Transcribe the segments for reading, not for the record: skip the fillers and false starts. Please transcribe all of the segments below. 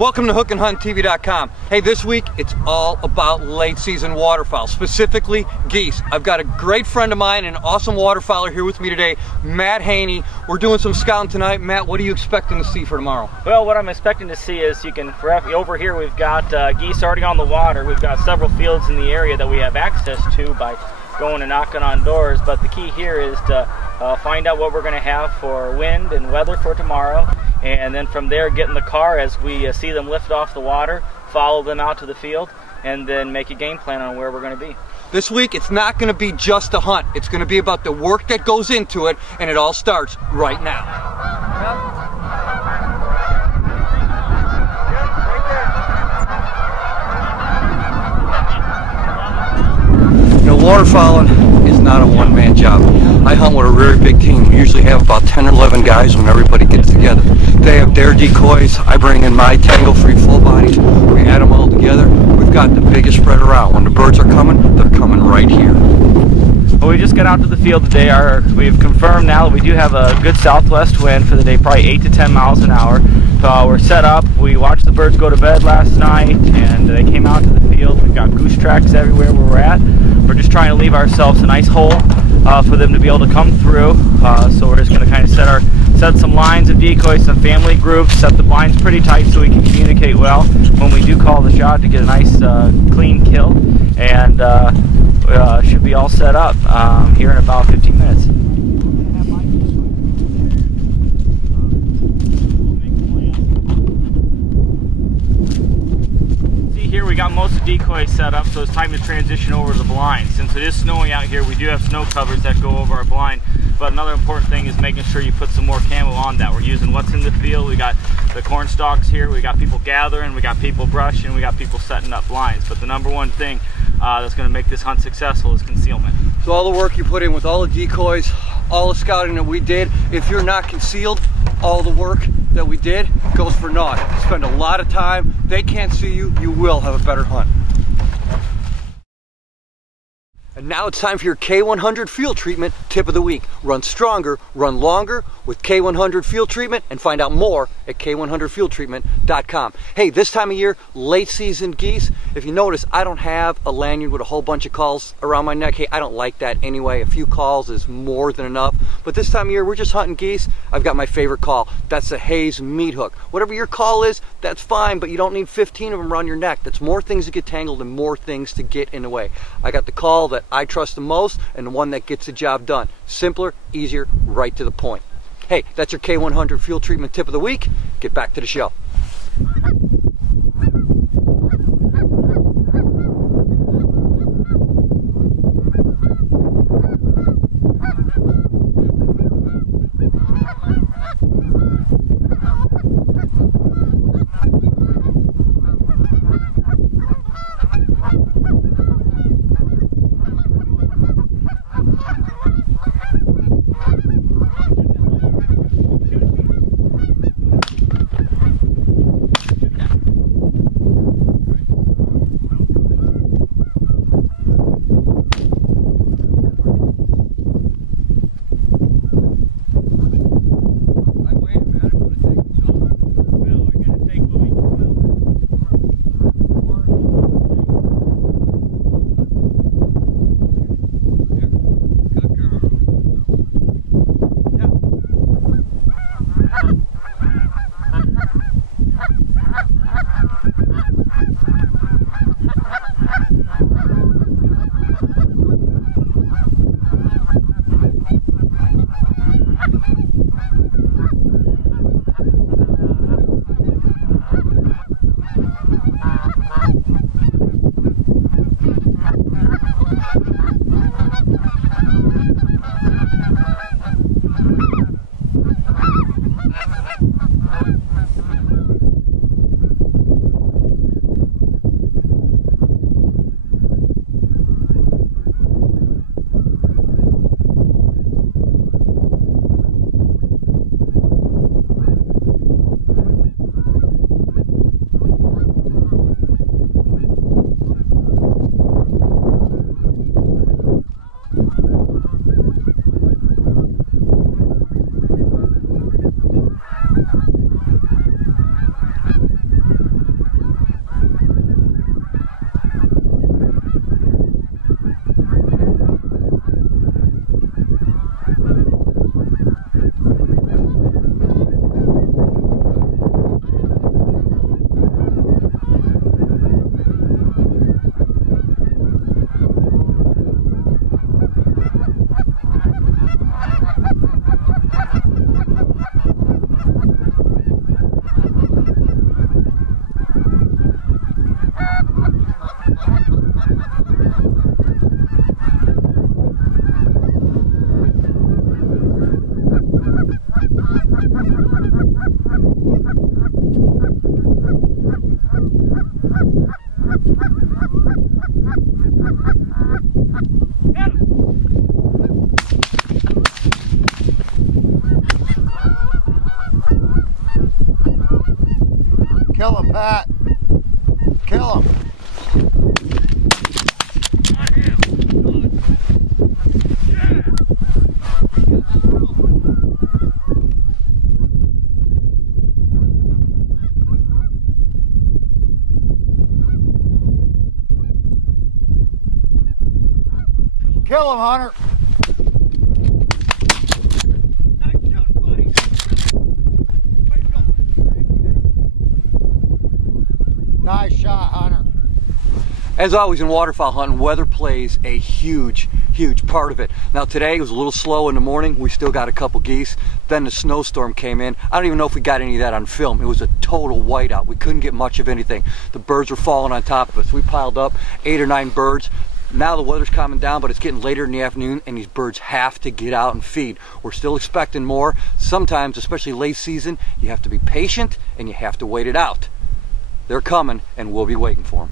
Welcome to hookandhunttv.com. Hey, this week it's all about late season waterfowl, specifically geese. I've got a great friend of mine, an awesome waterfowler here with me today, Matt Haney. We're doing some scouting tonight. Matt, what are you expecting to see for tomorrow? Well, what I'm expecting to see is over here we've got geese already on the water. We've got several fields in the area that we have access to by going and knocking on doors, but the key here is to find out what we're going to have for wind and weather for tomorrow, and then from there get in the car as we see them lift off the water, follow them out to the field, and then make a game plan on where we're going to be. This week it's not going to be just a hunt. It's going to be about the work that goes into it, and it all starts right now. Waterfowling is not a one-man job. I hunt with a very big team. We usually have about 10 or 11 guys when everybody gets together. They have their decoys. I bring in my tangle-free full bodies. We add them all together. We've got the biggest spread around. When the birds are coming, they're coming right here. Well, we just got out to the field today. We've confirmed now that we do have a good southwest wind for the day, probably 8 to 10 miles an hour. We're set up. We watched the birds go to bed last night, and they came out to the field. We've got goose tracks everywhere where we're at. We're just trying to leave ourselves a nice hole for them to be able to come through. So we're just going to kind of set some lines of decoys, some family groups, set the blinds pretty tight so we can communicate well when we do call the shot to get a nice clean kill, and should be all set up here in about 15 minutes. Here we got most of the decoys set up, so it's time to transition over to the blind. Since it is snowing out here, we do have snow covers that go over our blind, but another important thing is making sure you put some more camo on that. We're using what's in the field. We got the corn stalks here, we got people gathering, we got people brushing, we got people setting up blinds. But the number one thing that's going to make this hunt successful is concealment. So all the work you put in with all the decoys, all the scouting that we did, if you're not concealed, all the work that we did goes for naught. Spend a lot of time, they can't see you, you will have a better hunt. And now it's time for your K100 field treatment tip of the week. Run stronger, run longer with K100 field treatment, and find out more at K100fieldtreatment.com. Hey, this time of year, late season geese, if you notice, I don't have a lanyard with a whole bunch of calls around my neck. Hey, I don't like that anyway. A few calls is more than enough. But this time of year, we're just hunting geese. I've got my favorite call. That's the Hayes meat hook. Whatever your call is, that's fine, but you don't need 15 of them around your neck. That's more things to get tangled and more things to get in the way. I got the call that I trust the most and the one that gets the job done. Simpler, easier, right to the point. Hey, that's your K100 field treatment tip of the week. Get back to the show. Pat. Kill him. Kill him, Hunter. Nice shot, Hunter. As always in waterfowl hunting, weather plays a huge part of it. Now today it was a little slow in the morning. We still got a couple geese. Then the snowstorm came in. I don't even know if we got any of that on film. It was a total whiteout. We couldn't get much of anything. The birds were falling on top of us. We piled up 8 or 9 birds. Now the weather's calming down, but it's getting later in the afternoon and these birds have to get out and feed. We're still expecting more. Sometimes, especially late season, you have to be patient and you have to wait it out. They're coming and we'll be waiting for them.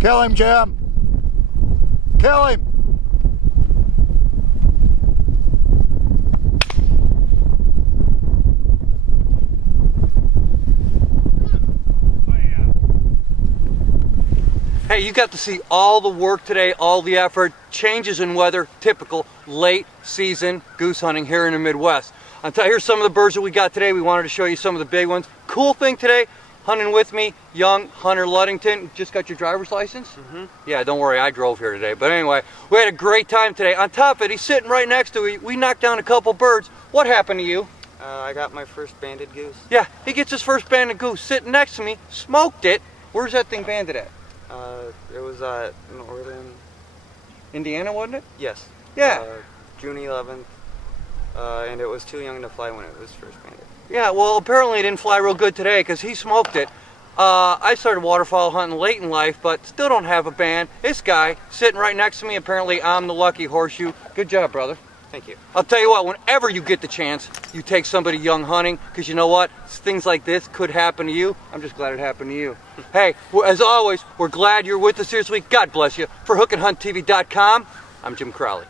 Kill him, Jim. Kill him. Hey, you got to see all the work today, all the effort, changes in weather, typical late season goose hunting here in the Midwest. Here's some of the birds that we got today. We wanted to show you some of the big ones. Cool thing today, hunting with me, young Hunter Ludington. Just got your driver's license? Mm-hmm. Yeah, don't worry, I drove here today. But anyway, we had a great time today. On top of it, he's sitting right next to me. We knocked down a couple birds. What happened to you? I got my first banded goose. Yeah, he gets his first banded goose sitting next to me, smoked it. Where's that thing banded at? It was at Northern Indiana, wasn't it? Yes. Yeah. June 11th, and it was too young to fly when it was first banded. Yeah, well, apparently it didn't fly real good today because he smoked it. I started waterfowl hunting late in life, but still don't have a band. This guy sitting right next to me, apparently I'm the lucky horseshoe. Good job, brother. Thank you. I'll tell you what, whenever you get the chance, you take somebody young hunting, because you know what? Things like this could happen to you. I'm just glad it happened to you. Hey, as always, we're glad you're with us here this week. God bless you. For hookandhunttv.com, I'm Jim Crowley.